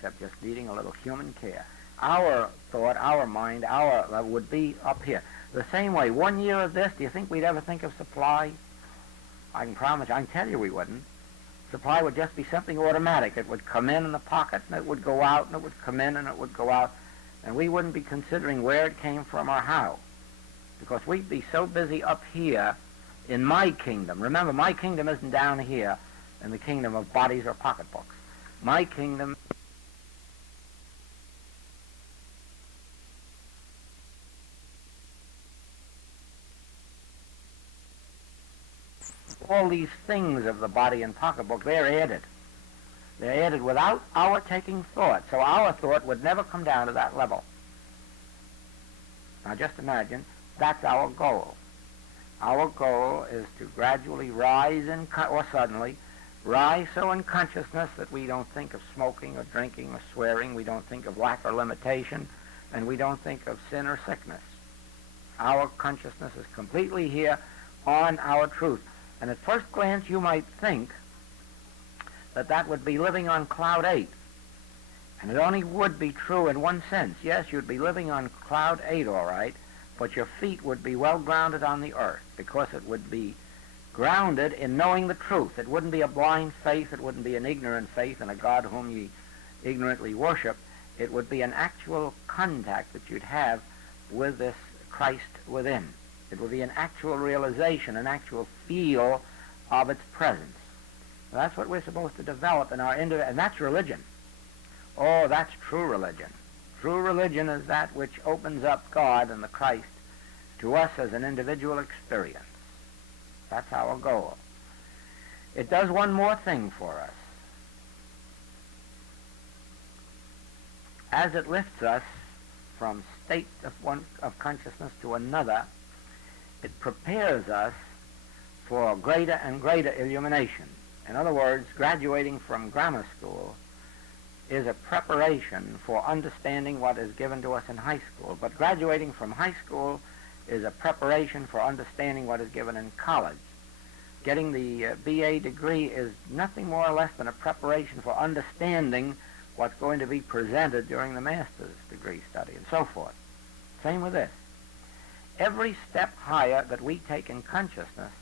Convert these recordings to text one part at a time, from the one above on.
except just needing a little human care. Our thought, our mind, would be up here. The same way, 1 year of this, do you think we'd ever think of supply? I can promise you, I can tell you we wouldn't. Supply would just be something automatic. It would come in the pocket, and it would go out, and it would come in, and it would go out. And we wouldn't be considering where it came from or how. Because we'd be so busy up here in my kingdom. Remember, my kingdom isn't down here in the kingdom of bodies or pocketbooks. My kingdom... all these things of the body and pocketbook, they're added. They're added without our taking thought. So our thought would never come down to that level. Now just imagine, that's our goal. Our goal is to gradually rise or suddenly rise so in consciousness that we don't think of smoking or drinking or swearing, we don't think of lack or limitation, and we don't think of sin or sickness. Our consciousness is completely here on our truth. And at first glance you might think that that would be living on cloud 8. And it only would be true in one sense. Yes, you'd be living on cloud 8, all right, but your feet would be well grounded on the earth, because it would be grounded in knowing the truth. It wouldn't be a blind faith. It wouldn't be an ignorant faith in a God whom ye ignorantly worship. It would be an actual contact that you'd have with this Christ within. It would be an actual realization, an actual feel of its presence. That's what we're supposed to develop in our and that's religion. Oh, that's true religion. True religion is that which opens up God and the Christ to us as an individual experience. That's our goal. It does one more thing for us. As it lifts us from state of consciousness to another, it prepares us for greater and greater illumination. In other words, graduating from grammar school is a preparation for understanding what is given to us in high school. But graduating from high school is a preparation for understanding what is given in college. Getting the BA degree is nothing more or less than a preparation for understanding what's going to be presented during the master's degree study, and so forth. Same with this. Every step higher that we take in consciousness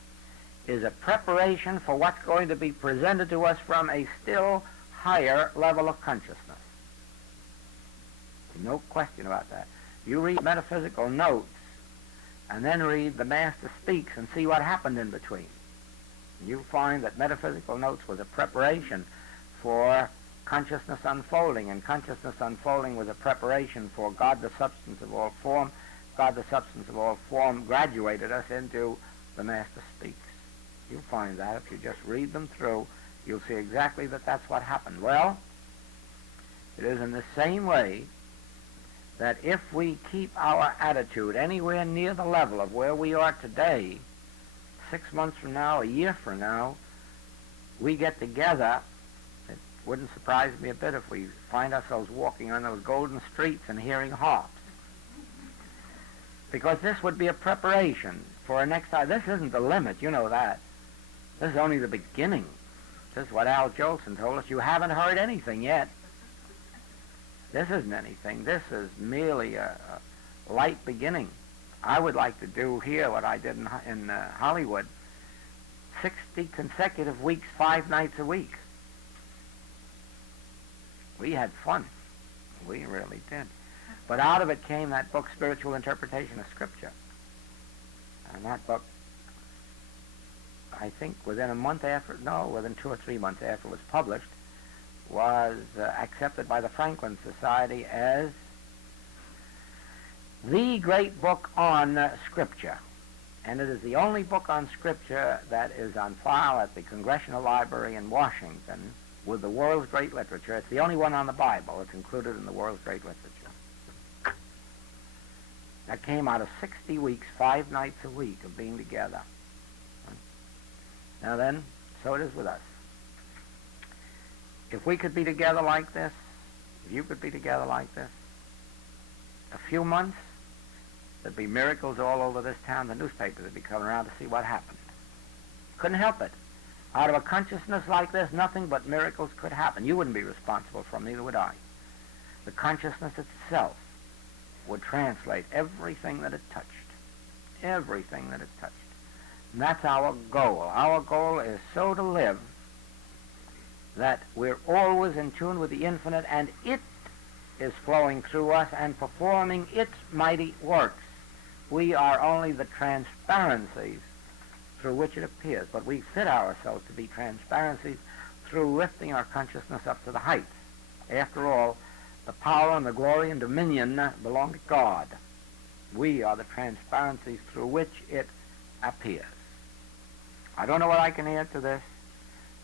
is a preparation for what's going to be presented to us from a still higher level of consciousness. No question about that. You read metaphysical notes and then read the Master Speaks and see what happened in between. You find that metaphysical notes was a preparation for consciousness unfolding, and consciousness unfolding was a preparation for God the substance of all form. God the substance of all form graduated us into the Master Speaks. You'll find that if you just read them through, you'll see exactly that that's what happened. Well, it is in the same way that if we keep our attitude anywhere near the level of where we are today, 6 months from now, a year from now, we get together. It wouldn't surprise me a bit if we find ourselves walking on those golden streets and hearing harps. Because this would be a preparation for our next time. This isn't the limit, you know that. This is only the beginning. This is what Al Jolson told us. You haven't heard anything yet. This isn't anything. This is merely a light beginning. I would like to do here what I did in Hollywood. 60 consecutive weeks, 5 nights a week. We had fun. We really did. But out of it came that book, Spiritual Interpretation of Scripture. And that book, I think within 2 or 3 months after it was published, was accepted by the Franklin Society as the great book on Scripture. And it is the only book on Scripture that is on file at the Congressional Library in Washington with the world's great literature. It's the only one on the Bible. It's included in the world's great literature. That came out of 60 weeks, 5 nights a week of being together. Now then, so it is with us. If we could be together like this, if you could be together like this, a few months, there'd be miracles all over this town. The newspapers would be coming around to see what happened. Couldn't help it. Out of a consciousness like this, nothing but miracles could happen. You wouldn't be responsible for them, neither would I. the consciousness itself would translate everything that it touched. Everything that it touched. And that's our goal. Our goal is so to live that we're always in tune with the infinite, and it is flowing through us and performing its mighty works. We are only the transparencies through which it appears, but we fit ourselves to be transparencies through lifting our consciousness up to the heights. After all, the power and the glory and dominion belong to God. We are the transparencies through which it appears. I don't know what I can add to this.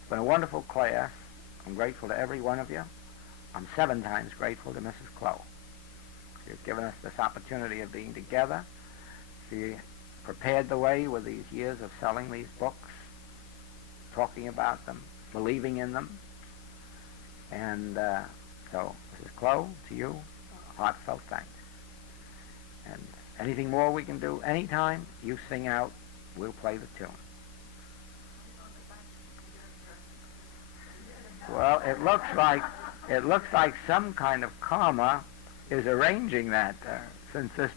It's been a wonderful class. I'm grateful to every one of you. I'm 7 times grateful to Mrs. Clough. She's given us this opportunity of being together. She prepared the way with these years of selling these books, talking about them, believing in them. And so, Mrs. Clough, to you, heartfelt thanks. And anything more we can do, anytime you sing out, we'll play the tune. Well, it looks like some kind of karma is arranging that, since this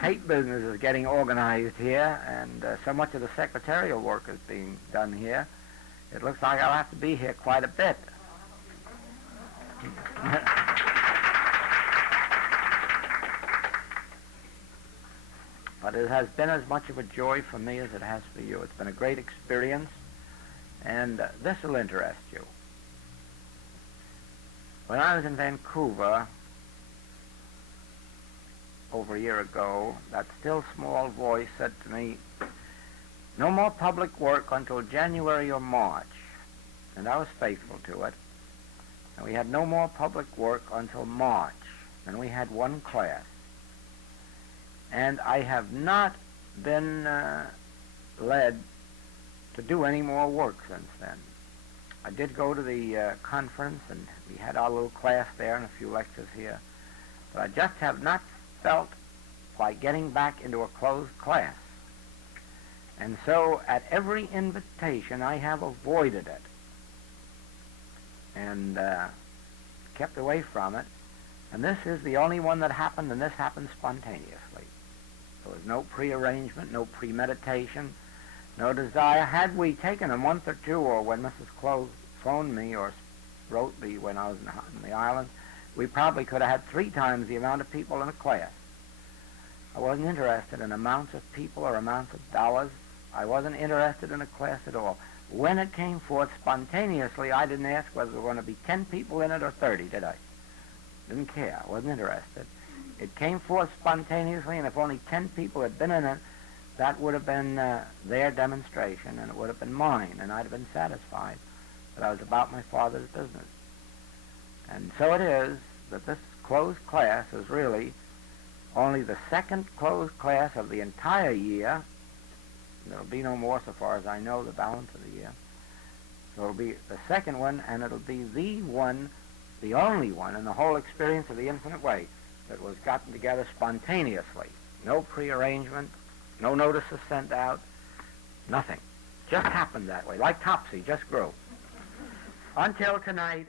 tape business is getting organized here, and so much of the secretarial work is being done here. It looks like I'll have to be here quite a bit. But it has been as much of a joy for me as it has for you. It's been a great experience, and this will interest you. When I was in Vancouver over a year ago, that still small voice said to me, "No more public work until January or March." And I was faithful to it. And we had no more public work until March. And we had 1 class. And I have not been led to do any more work since then. I did go to the conference, and we had our little class there and a few lectures here. But I just have not felt like getting back into a closed class. And so at every invitation I have avoided it and kept away from it. And this is the only one that happened, and this happened spontaneously. There was no prearrangement, no premeditation, no desire. Had we taken a month or 2, or when Mrs. Clough phoned me or wrote me when I was in the island, we probably could have had 3 times the amount of people in a class. I wasn't interested in amounts of people or amounts of dollars. I wasn't interested in a class at all. When it came forth spontaneously, I didn't ask whether there were going to be 10 people in it or 30, did I? Didn't care. I wasn't interested. It came forth spontaneously, and if only 10 people had been in it, that would have been their demonstration, and it would have been mine, and I'd have been satisfied that I was about my Father's business. And so it is that this closed class is really only the 2nd closed class of the entire year. There'll be no more, so far as I know, the balance of the year. So it'll be the 2nd one, and it'll be the one, the only one in the whole experience of the Infinite Way that was gotten together spontaneously. No prearrangement, no notices sent out, nothing. Just happened that way, like Topsy, just grew. Until tonight.